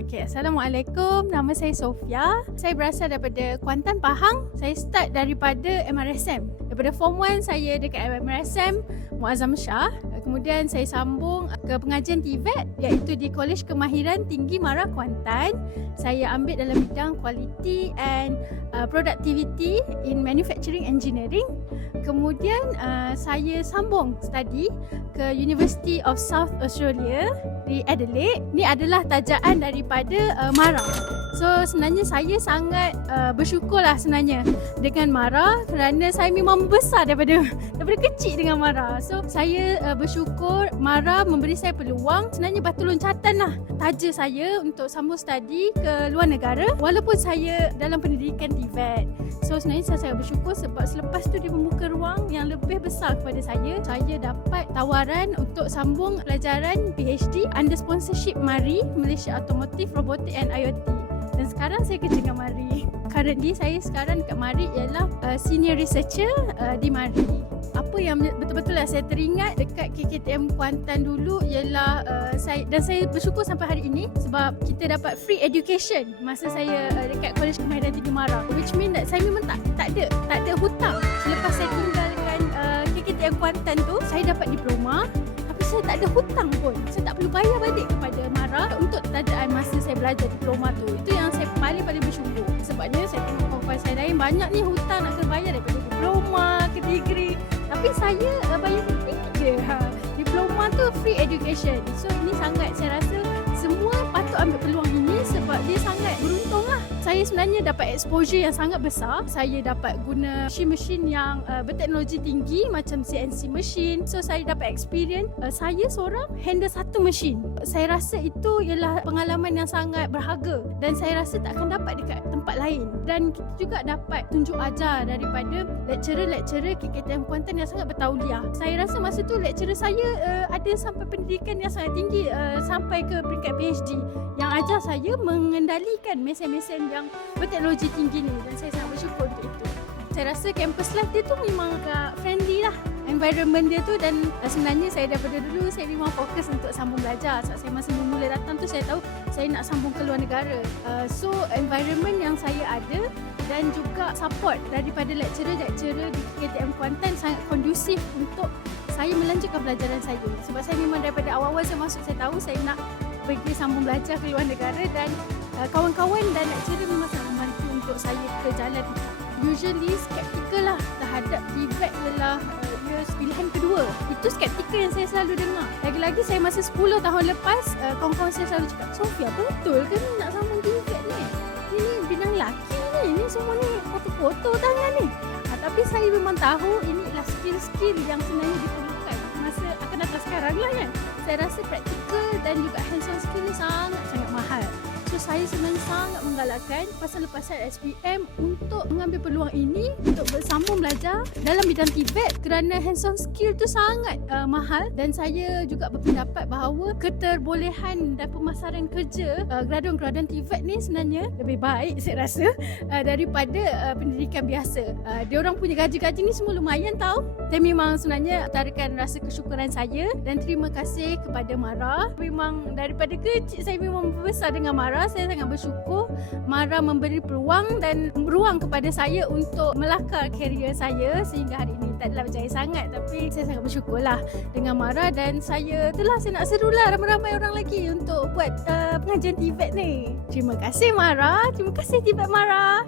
Okay, Assalamualaikum. Nama saya Sofia. Saya berasal daripada Kuantan, Pahang. Saya start daripada MRSM. Daripada Form 1 saya dekat MRSM Muazzam Shah. Kemudian saya sambung ke pengajian TVET iaitu di Kolej Kemahiran Tinggi Mara Kuantan. Saya ambil dalam bidang Quality and uh, Productivity in Manufacturing Engineering. Kemudian uh, saya sambung study ke University of South Australia di Adelaide. Ini adalah tajaan daripada uh, Mara. So sebenarnya saya sangat uh, bersyukurlah sebenarnya dengan Mara kerana saya memang membesar daripada daripada kecil dengan Mara. So saya uh, bersyukur Mara memberi saya peluang sebenarnya batu loncatan lah taja saya untuk sambung study ke luar negara walaupun saya dalam pendidikan TVET. So sebenarnya saya sangat bersyukur sebab selepas tu dia membuka ruang yang lebih besar kepada saya. Saya dapat tawaran untuk sambung pelajaran PhD under sponsorship MARI Malaysia Automotive Robotic and IoT. Dan sekarang saya kerja dengan MARI. Currently saya sekarang dekat MARI ialah uh, senior researcher uh, di MARI. Apa yang betul-betul lah saya teringat dekat KKTM Kuantan dulu ialah uh, saya dan saya bersyukur sampai hari ini sebab kita dapat free education masa saya uh, dekat Kolej Kemahiran Tinggi Mara which mean that saya memang tak tak ada tak ada hutang. Selepas saya tinggalkan uh, KKTM Kuantan tu saya dapat diploma tapi saya tak ada hutang pun. Saya tak perlu bayar balik kepada Mara untuk tajaan masa saya belajar diploma tu. Itu yang saya paling-paling bersyukur. Sebabnya saya tengok kawan-kawan saya lain banyak ni hutang nak kena bayar daripada saya bayar free je ha. diploma tu free education so ini sangat saya rasa sebenarnya dapat exposure yang sangat besar. Saya dapat guna mesin-mesin yang uh, berteknologi tinggi macam CNC machine. So saya dapat experience uh, saya seorang handle satu mesin saya rasa itu ialah pengalaman yang sangat berharga dan saya rasa tak akan dapat dekat tempat lain. Dan kita juga dapat tunjuk ajar daripada lecturer-lecturer KKTM Kuantan yang sangat bertauliah. Saya rasa masa tu lecturer saya uh, ada sampai pendidikan yang sangat tinggi uh, sampai ke peringkat PhD yang ajar saya mengendalikan mesin-mesin yang berteknologi tinggi ni dan saya sangat bersyukur untuk itu. Saya rasa campus life dia tu memang agak friendly lah. Environment dia tu dan uh, sebenarnya saya daripada dulu saya memang fokus untuk sambung belajar. Sebab saya masa mula datang tu saya tahu saya nak sambung ke luar negara. Uh, so environment yang saya ada dan juga support daripada lecturer-lecturer di KTM Kuantan sangat kondusif untuk saya melanjutkan pelajaran saya. Sebab saya memang daripada awal-awal saya masuk saya tahu saya nak pergi sambung belajar ke luar negara dan kawan-kawan dan lecturer memang sangat membantu untuk saya ke jalan. Usually skeptical lah terhadap TVET ialah uh, pilihan kedua. Itu skeptical yang saya selalu dengar. Lagi-lagi saya masa 10 tahun lepas, uh, kawan-kawan saya selalu cakap, Sofia betul ke ni nak sambung TVET ni? Ini bidang lelaki ni, ini semua ni foto-foto tangan ni. Uh, tapi saya memang tahu ini adalah skill-skill yang sebenarnya diperlukan masa akan datang sekarang lah kan. Saya rasa praktikal dan juga hands-on skill ni sangat-sangat mahal. So saya sebenarnya sangat menggalakkan pasal lepasan SPM untuk mengambil peluang ini untuk bersambung belajar dalam bidang TVET kerana hands-on skill tu sangat uh, mahal dan saya juga berpendapat bahawa keterbolehan dan pemasaran kerja uh, graduan-graduan TVET ni sebenarnya lebih baik saya rasa uh, daripada uh, pendidikan biasa. Uh, dia orang punya gaji-gaji ni semua lumayan tau. Saya memang sebenarnya utarakan rasa kesyukuran saya dan terima kasih kepada Mara. Memang daripada kecil saya memang berbesar dengan Mara Mara saya sangat bersyukur Mara memberi peluang dan ruang kepada saya untuk melakar karier saya sehingga hari ini. Tak adalah berjaya sangat tapi saya sangat bersyukurlah dengan Mara dan saya telah saya nak serulah ramai-ramai orang lagi untuk buat uh, pengajian TVET ni. Terima kasih Mara. Terima kasih TVET Mara